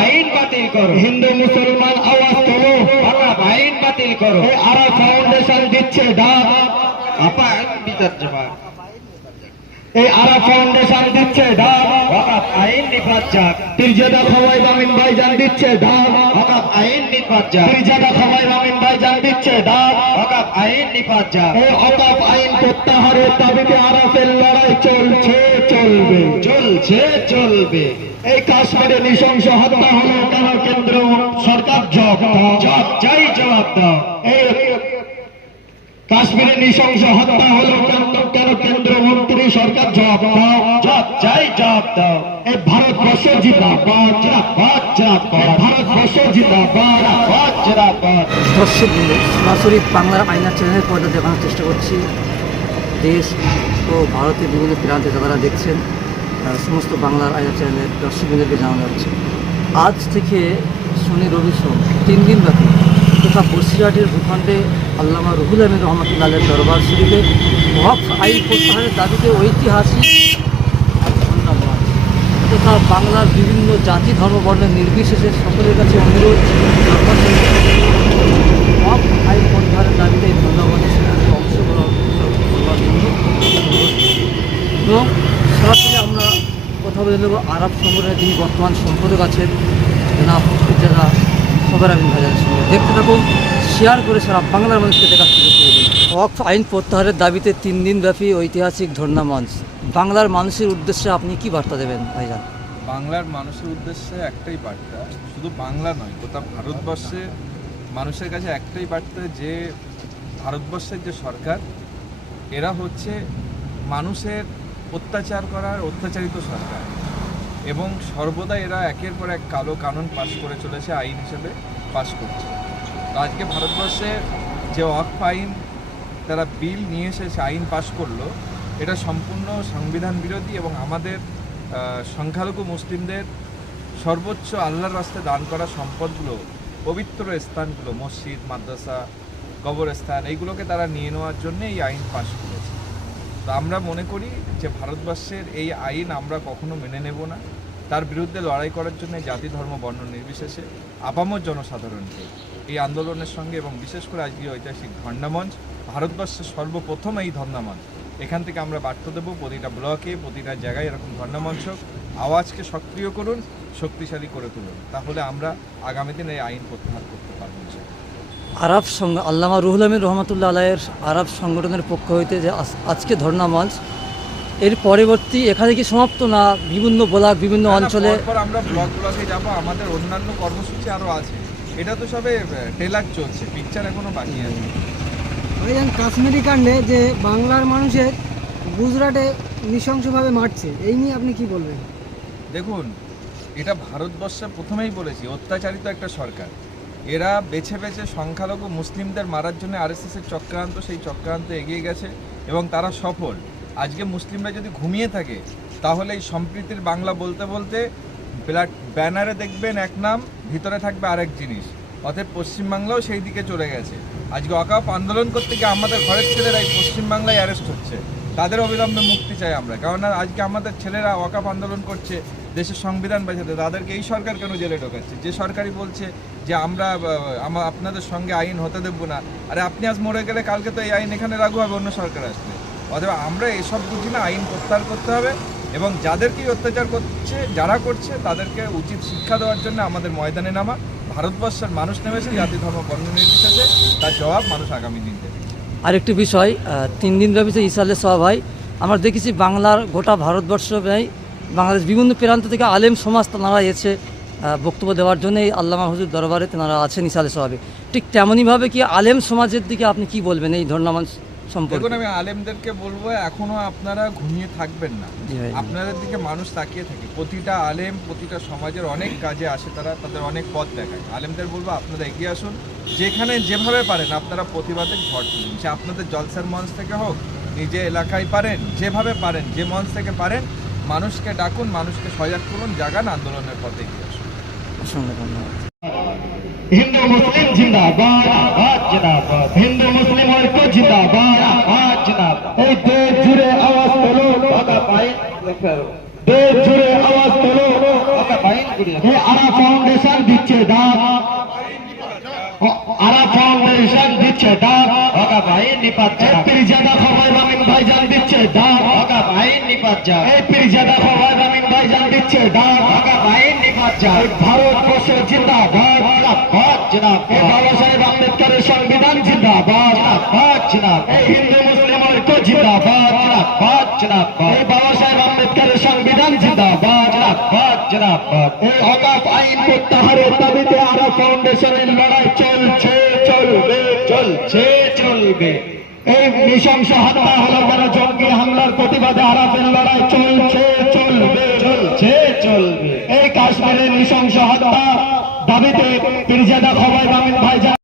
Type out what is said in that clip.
আইন বাতিল করো। হিন্দু মুসলমান আওয়াজ তোলো। ওয়াকাফ আইন বাতিল করো। আরা ফাউন্ডেশন দিচ্ছে ডাক। আপা বিচার জমা। এই আরা ফাউন্ডেশন দিচ্ছে ডাক। ওয়াকাফ আইন নিফাত যাক। পীরজাদা খওয়াই বামিন ভাইজান দিচ্ছে ডাক। ওয়াকাফ আইন নিফাত যাক। পীরজাদা খওয়াই বামিন ভাইজান দিচ্ছে ডাক। ওয়াকাফ আইন নিফাত যাক। এই অকাপ আইন প্রত্যাহারের দাবিতে আরাফের লড়াই চলবে। চলছে চলবে। এই কাশ্মীরে নৃশংস হত্যা হলো কেন কেন্দ্র? সরকার চাই জবাব দাও। কাশ্মীরে নৃশংস হত্যা হলো কেন কেন কেন্দ্রমন্ত্রী সরকার জব জব চাই জবাব দাও। এই ভারতবর্ষ জিন্দাবাদ জিরাবাদ জিরাবাদ ভারতবর্ষ জিরাবাদ জিরাবাদ দর্শক সরাসরি বাংলার আইনার চ্যানেলের পর্দা দেখানোর চেষ্টা করছি। দেশ ও ভারতের বিভিন্ন প্রান্তে যারা দেখছেন সমস্ত বাংলার আইনার চ্যানেলের দর্শকদেরকে জানানো যাচ্ছে আজ থেকে শনি, রবি, সোম, তিন দিন ব্যাপী তথা বসিরহাটের ভূখণ্ডে আল্লামা রুহুল আহমেদ রহমতুল্লাহের দরবার শরীফে ওয়াকফ আইন প্রত্যাহারের দাবিতে ঐতিহাসিক তথা বাংলার বিভিন্ন জাতি ধর্ম বর্ণের নির্বিশেষে সকলের কাছে অনুরোধ দাবিতে সাথে অংশগ্রহণ করবার জন্য এবং সরাসরি কথা বলে নেব। আরব সংগঠনের যিনি বর্তমান সম্পাদক আছেন, জনাব যারা সবার আমিন ভাইজানের সঙ্গে দেখতে থাকুন, শেয়ার করে সারা বাংলার মানুষকে দেখার সুযোগ করে দিন। ওয়াকফ আইন প্রত্যাহারের দাবিতে তিন দিন ব্যাপী ঐতিহাসিক ধর্ণা মঞ্চ। বাংলার মানুষের উদ্দেশ্যে আপনি কি বার্তা দেবেন ভাইজান? বাংলার মানুষের উদ্দেশ্যে একটাই বার্তা, শুধু বাংলা নয়, গোটা ভারতবর্ষে মানুষের কাছে একটাই বার্তা যে ভারতবর্ষের যে সরকার, এরা হচ্ছে মানুষের অত্যাচার করার অত্যাচারিত সরকার। এবং সর্বদা এরা একের পর এক কালো কানুন পাশ করে চলেছে, আইন হিসেবে পাশ করছে। আজকে ভারতবর্ষে যে ওয়াকফ আইন তারা বিল নিয়ে এসে সে আইন পাশ করল, এটা সম্পূর্ণ সংবিধান বিরোধী এবং আমাদের সংখ্যালঘু মুসলিমদের সর্বোচ্চ আল্লাহর রাস্তায় দান করা সম্পদগুলো, পবিত্র স্থানগুলো, মসজিদ, মাদ্রাসা, কবরস্থান, এইগুলোকে তারা নিয়ে নেওয়ার জন্য এই আইন পাশ করেছে। তো আমরা মনে করি যে ভারতবর্ষের এই আইন আমরা কখনো মেনে নেব না। তার বিরুদ্ধে লড়াই করার জন্য জাতি, ধর্ম, বর্ণ নির্বিশেষে আপামর জনসাধারণকে এই আন্দোলনের সঙ্গে এবং বিশেষ করে আজকে ঐতিহাসিক ধর্ণামঞ্চ, ভারতবর্ষের সর্বপ্রথম এই ধর্ণামঞ্চ। এখান থেকে আমরা বার্তা দেবো প্রতিটা ব্লকে, প্রতিটা জায়গায় এরকম ধর্ণামঞ্চ। আওয়াজকে সক্রিয় করুন, শক্তিশালী করে তুলুন। তাহলে আমরা আগামী দিনে এই আইন প্রত্যাহার করতে পারব। আরব সংঘ আল্লামা রুহুল আমিন রহমতুল্লাহ আলাইয়ের আরব সংগঠনের পক্ষ হইতে যে আজ- আজকে ধর্ণা মঞ্চ এর পরবর্তী এখানে কি সমাপ্ত না বিভিন্ন ব্লক বিভিন্ন অঞ্চলে? আমরা ব্লক ব্লকে যাব আমাদের অন্যান্য কর্মসূচি আরও আছে। এটা তো সবে টেলার চলছে পিকচার এখনও বাকি আছে। ভাইজান কাশ্মীরি কাণ্ডে যে বাংলার মানুষের গুজরাটে নৃশংসভাবে মারছে এই নিয়ে আপনি কি বলবেন? দেখুন এটা ভারতবর্ষে প্রথমেই বলেছি অত্যাচারিত একটা সরকার। এরা বেছে বেছে সংখ্যালঘু মুসলিমদের মারার জন্য আরএসএসের চক্রান্ত, সেই চক্রান্ত এগিয়ে গেছে এবং তারা সফল। আজকে মুসলিমরা যদি ঘুমিয়ে থাকে, তাহলে এই সম্প্রীতির বাংলা বলতে বলতে ব্ল্যাক ব্যানারে দেখবেন এক নাম, ভিতরে থাকবে আরেক জিনিস। অতএব পশ্চিমবাংলাও সেই দিকে চলে গেছে। আজকে অকাপ আন্দোলন করতে গিয়ে আমাদের ঘরের ছেলেরা এই পশ্চিমবাংলায় অ্যারেস্ট হচ্ছে। তাদের অবিলম্বে মুক্তি চাই আমরা। কেননা আজকে আমাদের ছেলেরা ওয়াকাপ আন্দোলন করছে দেশের সংবিধান বাঁচাতে তাদেরকে এই সরকার কেন জেলে ঢোকাচ্ছে? যে সরকারই বলছে যে আমরা আপনাদের সঙ্গে আইন হতে দেবো না। আরে আপনি আজ মরে গেলে কালকে তো এই আইন এখানে লাগু হবে, অন্য সরকার আসবে। অথবা আমরা এসব বুঝি না, আইন প্রত্যাহার করতে হবে এবং যাদেরকে অত্যাচার করছে, যারা করছে, তাদেরকে উচিত শিক্ষা দেওয়ার জন্য আমাদের ময়দানে নামা। ভারতবর্ষের মানুষ নেমেছে, জাতি, ধর্ম, বর্ণ নির্বিশেষে। তার জবাব মানুষ আগামী দিন দেবে। আরেকটি বিষয় তিন দিন ব্যাপী যে ইসালে সভায় আমরা দেখেছি বাংলার গোটা ভারতবর্ষ ব্যয় বাংলাদেশ বিভিন্ন প্রান্ত থেকে আলেম সমাজ তারা এসে বক্তব্য দেওয়ার জন্য এই আল্লামা হুজুর দরবারে তেনারা আছেন ইসালে সভাবে ঠিক তেমনইভাবে কি আলেম সমাজের দিকে আপনি কি বলবেন এই ধর্ণামঞ্চ সম্পর্কে? আমি আলেমদেরকে বলব এখনও আপনারা ঘুমিয়ে থাকবেন না। আপনাদের দিকে মানুষ তাকিয়ে থাকে। প্রতিটা আলেম প্রতিটা সমাজের অনেক কাজে আসে তারা তাদের অনেক পথ দেখায়। আলেমদের বলব আপনারা এগিয়ে আসুন। যেখানে যেভাবে পারেন আপনারা প্রতিবাদের ঝড় তুলুন। সে আপনাদের জলসার মঞ্চ থেকে হোক নিজে এলাকায় পারেন যেভাবে পারেন যে মঞ্চ থেকে পারেন মানুষকে ডাকুন মানুষকে সজাগ করুন জাগান আন্দোলনের পথে এগিয়ে আসুন। অসংখ্য ধন্যবাদ। হিন্দু মুসলিম জিন্দাবাদ জিন্দাবাদ জিন্দাবাদ। হিন্দু মুসলিম ঐক্য জিন্দাবাদ জিন্দাবাদ জিন্দাবাদ। এই দেশ জুড়ে আওয়াজ তোলো ওয়াকাফ আইন দেশ জুড়ে আওয়াজ তোলো ওয়াকাফ আইন এই আরা ফাউন্ডেশন দিচ্ছে ডাক। আরা ফাউন্ডেশন দিচ্ছে খবর রামিন ভাইজান দিচ্ছে ভাই নিপাত জানাব এই পীরজাদা রামিন ভাইজান দিচ্ছে ভাই নিপাত জানাব জিন্দাবাদ। জিন্দাবাদ এই বাবা সাহেব আম্বেদকরের সংবিধান জিন্দাবাদ। জিন্দাবাদ এই হিন্দু মুসলিম ঐক্য জিন্দাবাদ। বাবা সাহেব আম্বেদকরের সংবিধান জিন্দাবাদ। জিন্দাবাদ এই আইন প্রত্যাহারের দাবিতে আরও ফাউন্ডেশনের লড়াই প্রতিবাদে আরাফের লড়াই চলছে, চলবে চলছে, চলবে। এই কাশ্মীরের নৃশংস হত্যা দাবিতে পীরজাদা খবর ভাই